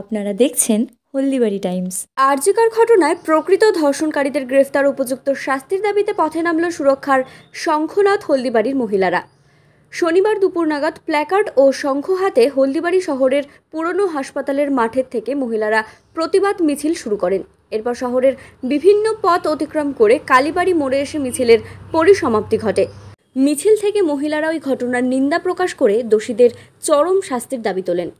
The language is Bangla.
আপনারা দেখছেন হলদিবাড়ি টাইমস। আরজিকর ঘটনায় প্রকৃত ধর্ষণকারীদের গ্রেফতার উপযুক্ত শাস্তির দাবিতে পথে নামল সুরক্ষার শঙ্খনাথ হলদিবাড়ির মহিলারা। শনিবার দুপুর নাগাদ প্ল্যাকার্ড ও শঙ্খ হাতে হলদিবাড়ি শহরের পুরনো হাসপাতালের মাঠের থেকে মহিলারা প্রতিবাদ মিছিল শুরু করেন। এরপর শহরের বিভিন্ন পথ অতিক্রম করে কালীবাড়ি মোড়ে এসে মিছিলের পরিসমাপ্তি ঘটে। মিছিল থেকে মহিলারা ওই ঘটনার নিন্দা প্রকাশ করে দোষীদের চরম শাস্তির দাবি তোলেন।